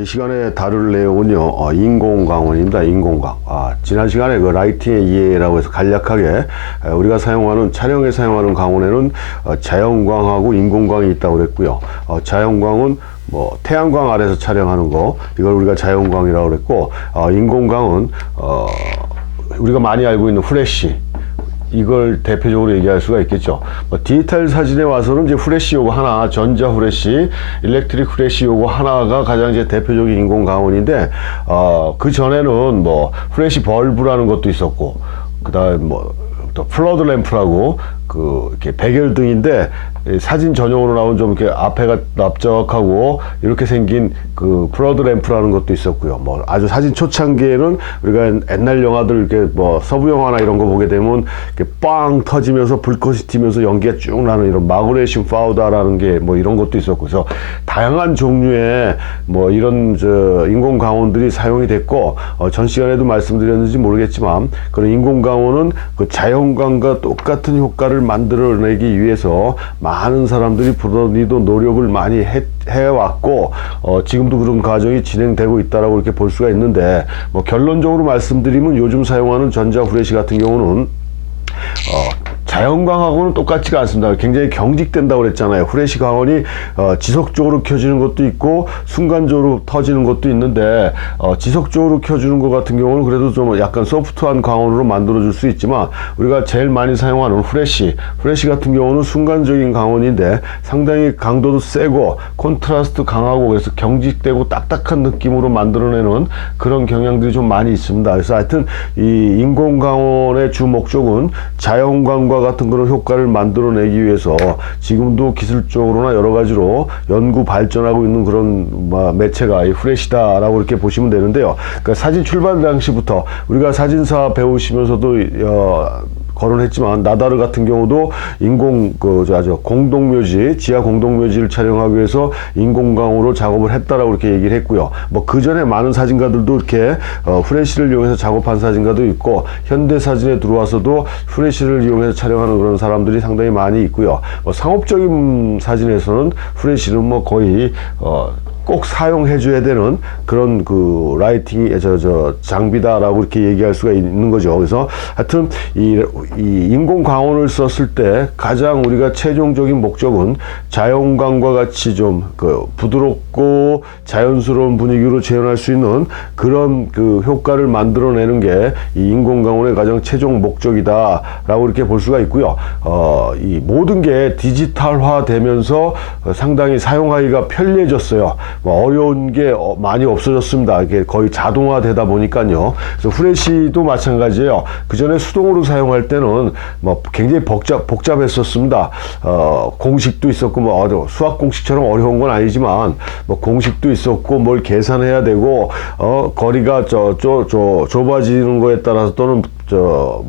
이 시간에 다룰 내용은요, 인공광원입니다. 인공광. 지난 시간에 그 라이팅의 이해라고 해서 간략하게 우리가 사용하는, 촬영에 사용하는 광원에는 자연광하고 인공광이 있다고 그랬고요. 자연광은 뭐 태양광 아래서 촬영하는 거, 이걸 우리가 자연광이라고 그랬고, 인공광은 우리가 많이 알고 있는 후레쉬, 이걸 대표적으로 얘기할 수가 있겠죠. 디지털 사진에 와서는 이제 후레쉬 요거 하나, 전자 후레쉬, 일렉트릭 후레쉬 요거 하나가 가장 이제 대표적인 인공 광원인데, 그 전에는 뭐 후레쉬 벌브라는 것도 있었고, 그다음에 뭐 또 플러드 램프라고 이렇게 백열등인데 사진 전용으로 나온 좀 이렇게 앞에가 납작하고 이렇게 생긴 그 플러드 램프라는 것도 있었고요. 뭐 아주 사진 초창기에는 우리가 옛날 영화들 이렇게 뭐 서부 영화나 이런 거 보게 되면 이렇게 빵 터지면서 불꽃이 튀면서 연기가 쭉 나는 이런 마그네슘 파우더라는 게 뭐 이런 것도 있었고, 그래서 다양한 종류의 뭐 이런 인공 광원들이 사용이 됐고, 전 시간에도 말씀드렸는지 모르겠지만 그런 인공 광원은 그 자연광과 똑같은 효과를 만들어내기 위해서 많은 사람들이 부단히도 노력을 많이 해왔고, 지금도 그런 과정이 진행되고 있다라고 이렇게 볼 수가 있는데, 뭐 결론적으로 말씀드리면 요즘 사용하는 전자 후레쉬 같은 경우는 자연광하고는 똑같지가 않습니다. 굉장히 경직된다고 그랬잖아요. 후레쉬 광원이 지속적으로 켜지는 것도 있고 순간적으로 터지는 것도 있는데, 지속적으로 켜주는 것 같은 경우는 그래도 좀 약간 소프트한 광원으로 만들어줄 수 있지만, 우리가 제일 많이 사용하는 후레쉬 같은 경우는 순간적인 광원인데 상당히 강도도 세고 콘트라스트 강하고, 그래서 경직되고 딱딱한 느낌으로 만들어내는 그런 경향들이 좀 많이 있습니다. 그래서 하여튼 이 인공 광원의 주 목적은 자연광과 같은 그런 효과를 만들어내기 위해서 지금도 기술적으로나 여러 가지로 연구 발전하고 있는 그런 매체가 이 후레쉬다라고 이렇게 보시면 되는데요. 그러니까 사진 출발 당시부터 우리가 사진사 배우시면서도 거론했지만, 나다르 같은 경우도 공동묘지, 지하 공동묘지를 촬영하기 위해서 인공광으로 작업을 했다라고 이렇게 얘기를 했고요. 뭐 그 전에 많은 사진가들도 이렇게 후레쉬를 이용해서 작업한 사진가도 있고, 현대 사진에 들어와서도 후레쉬를 이용해서 촬영하는 그런 사람들이 상당히 많이 있고요. 뭐 상업적인 사진에서는 후레쉬는 뭐 거의 꼭 사용해줘야 되는 그런 그 라이팅이 장비다라고 이렇게 얘기할 수가 있는 거죠. 그래서 하여튼 이 인공 광원을 썼을 때 가장 우리가 최종적인 목적은 자연광과 같이 좀 부드럽고 자연스러운 분위기로 재현할 수 있는 그런 그 효과를 만들어내는 게 이 인공 광원의 가장 최종 목적이다라고 이렇게 볼 수가 있고요. 이 모든 게 디지털화 되면서 상당히 사용하기가 편리해졌어요. 어려운 게 많이 없어졌습니다. 이게 거의 자동화되다 보니까요. 그래서 후레쉬도 마찬가지예요. 그 전에 수동으로 사용할 때는 뭐 굉장히 복잡했었습니다. 공식도 있었고, 뭐 수학 공식처럼 어려운 건 아니지만 뭐 공식도 있었고, 뭘 계산해야 되고, 거리가 좁아지는 거에 따라서 또는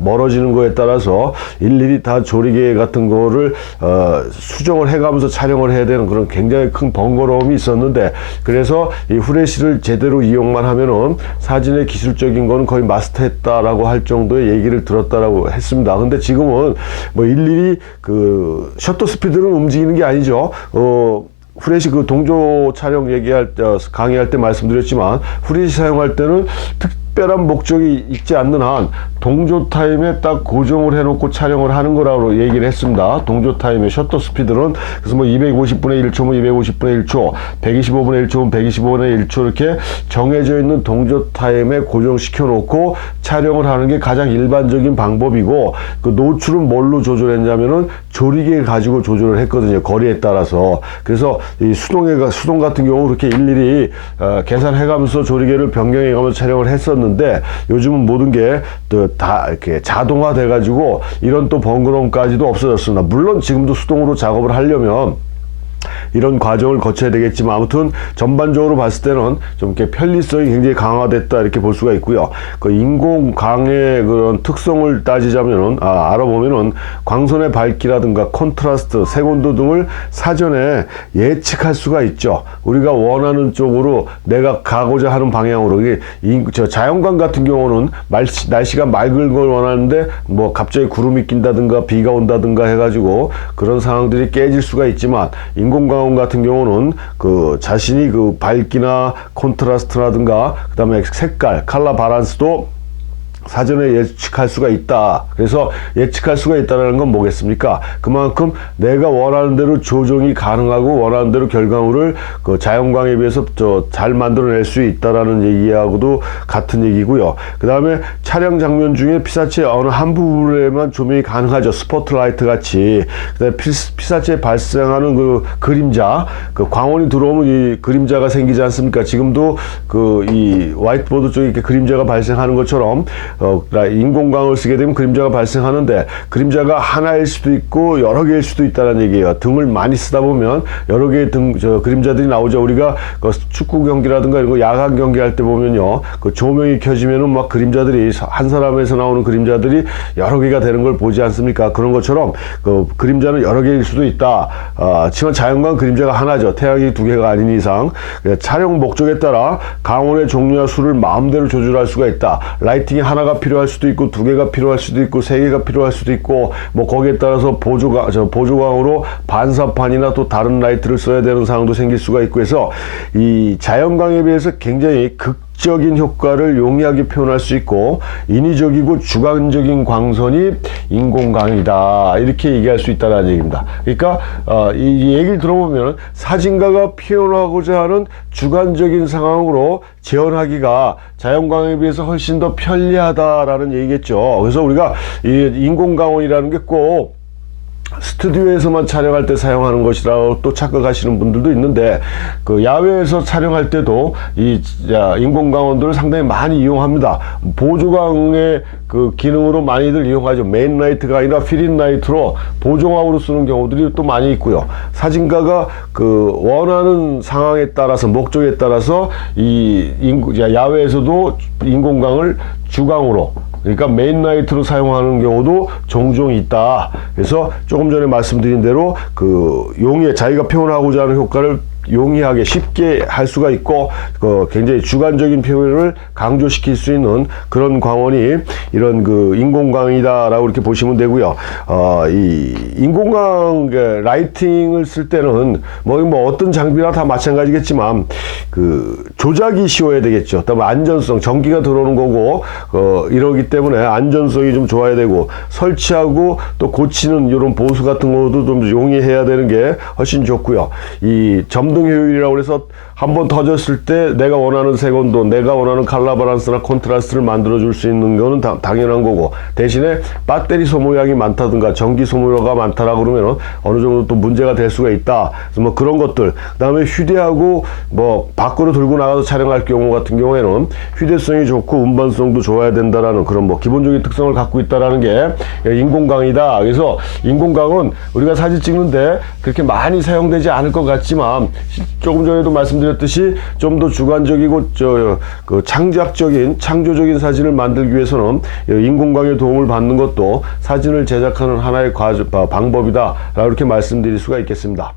멀어지는 거에 따라서 일일이 다 조리개 같은 거를 수정을 해가면서 촬영을 해야 되는 그런 굉장히 큰 번거로움이 있었는데, 그래서 이 후레쉬를 제대로 이용만 하면은 사진의 기술적인 거는 거의 마스터했다라고 할 정도의 얘기를 들었다라고 했습니다. 근데 지금은 뭐 일일이 그 셔터 스피드를 움직이는 게 아니죠. 후레쉬 그 동조 촬영 강의할 때 말씀드렸지만, 후레쉬 사용할 때는 특별한 목적이 있지 않는 한 동조 타임에 딱 고정을 해놓고 촬영을 하는 거라고 얘기를 했습니다. 동조 타임의 셔터 스피드는, 그래서 뭐 250분의 1초면 250분의 1초, 125분의 1초면 125분의 1초 이렇게 정해져 있는 동조 타임에 고정시켜 놓고 촬영을 하는 게 가장 일반적인 방법이고, 그 노출은 뭘로 조절했냐면은 조리개 가지고 조절을 했거든요. 거리에 따라서. 그래서 이 수동 같은 경우 그렇게 일일이 계산해가면서 조리개를 변경해가면서 촬영을 했었는데, 요즘은 모든 게 다 이렇게 자동화 돼가지고 이런 또 번거로움까지도 없어졌습니다. 물론 지금도 수동으로 작업을 하려면 이런 과정을 거쳐야 되겠지만, 아무튼 전반적으로 봤을 때는 좀 이렇게 편리성이 굉장히 강화됐다 이렇게 볼 수가 있고요. 그 인공광의 그런 특성을 따지자면은, 알아보면은 광선의 밝기라든가 콘트라스트, 색온도 등을 사전에 예측할 수가 있죠. 우리가 원하는 쪽으로 내가 가고자 하는 방향으로. 자연광 같은 경우는 날씨가 맑은 걸 원하는데 뭐 갑자기 구름이 낀다든가 비가 온다든가 해가지고 그런 상황들이 깨질 수가 있지만, 인공광 인공광원 같은 경우는 그 자신이 그 밝기나 콘트라스트라든가 그다음에 색깔, 컬러 바란스도 사전에 예측할 수가 있다. 그래서 예측할 수가 있다는 건 뭐겠습니까? 그만큼 내가 원하는 대로 조정이 가능하고 원하는 대로 결과물을 그 자연광에 비해서 잘 만들어낼 수 있다라는 얘기하고도 같은 얘기고요. 그 다음에 촬영 장면 중에 피사체 어느 한 부분에만 조명이 가능하죠. 스포트라이트 같이. 그다음에 피사체에 발생하는 그 그림자, 그 광원이 들어오면 이 그림자가 생기지 않습니까? 지금도 그 이 화이트보드 쪽에 이렇게 그림자가 발생하는 것처럼 인공광을 쓰게 되면 그림자가 발생하는데 그림자가 하나일 수도 있고 여러 개일 수도 있다는 얘기예요. 등을 많이 쓰다 보면 여러 개의 그림자들이 나오죠. 우리가 그 축구 경기라든가 이런 거 야간 경기할 때 보면요, 그 조명이 켜지면은 막 그림자들이 한 사람에서 나오는 그림자들이 여러 개가 되는 걸 보지 않습니까? 그런 것처럼 그 그림자는 여러 개일 수도 있다. 하지만 자연광 그림자가 하나죠. 태양이 두 개가 아닌 이상 촬영 목적에 따라 광원의 종류와 수를 마음대로 조절할 수가 있다. 라이팅이 하나가 필요할 수도 있고 두 개가 필요할 수도 있고 세 개가 필요할 수도 있고 뭐 거기에 따라서 보조광으로 반사판이나 또 다른 라이트를 써야 되는 상황도 생길 수가 있고 해서 이 자연광에 비해서 굉장히 극적인 효과를 용이하게 표현할 수 있고 인위적이고 주관적인 광선이 인공광이다 이렇게 얘기할 수 있다는 얘기입니다. 그러니까 이 얘기를 들어보면 사진가가 표현하고자 하는 주관적인 상황으로 재현하기가 자연광에 비해서 훨씬 더 편리하다라는 얘기겠죠. 그래서 우리가 이 인공광원이라는 게 꼭 스튜디오에서만 촬영할 때 사용하는 것이라고 또 착각하시는 분들도 있는데 그 야외에서 촬영할 때도 이 인공광원들을 상당히 많이 이용합니다. 보조광의 그 기능으로 많이들 이용하죠. 메인 라이트가 아니라 필인 라이트로 보조광으로 쓰는 경우들이 또 많이 있고요. 사진가가 그 원하는 상황에 따라서 목적에 따라서 이 야외에서도 인공광을 주광으로 그러니까 메인 라이트로 사용하는 경우도 종종 있다. 그래서 조금 전에 말씀드린 대로 그 자기가 표현하고자 하는 효과를 용이하게 쉽게 할 수가 있고 굉장히 주관적인 표현을 강조시킬 수 있는 그런 광원이 이런 그 인공광이다라고 이렇게 보시면 되고요. 이 인공광 라이팅을 쓸 때는 뭐 어떤 장비나 다 마찬가지겠지만 그 조작이 쉬워야 되겠죠. 그다음에 안전성, 전기가 들어오는 거고 이러기 때문에 안전성이 좀 좋아야 되고 설치하고 또 고치는 이런 보수 같은 것도 좀 용이해야 되는 게 훨씬 좋고요. 이 점등 효율이라고 해서 한번 터졌을 때 내가 원하는 색온도, 내가 원하는 컬러 바란스나 콘트라스트를 만들어 줄 수 있는 거는 당연한 거고 대신에 배터리 소모량이 많다든가 전기 소모가 많다라 그러면 어느 정도 또 문제가 될 수가 있다. 그래서 뭐 그런 것들. 그다음에 휴대하고 뭐 밖으로 들고 나가서 촬영할 경우 같은 경우에는 휴대성이 좋고 운반성도 좋아야 된다라는 그런 뭐 기본적인 특성을 갖고 있다라는 게 인공광이다. 그래서 인공광은 우리가 사진 찍는데 그렇게 많이 사용되지 않을 것 같지만 조금 전에도 말씀드렸듯이 좀 더 주관적이고 그 창조적인 사진을 만들기 위해서는 인공광의 도움을 받는 것도 사진을 제작하는 하나의 방법이다 라고 이렇게 말씀드릴 수가 있겠습니다.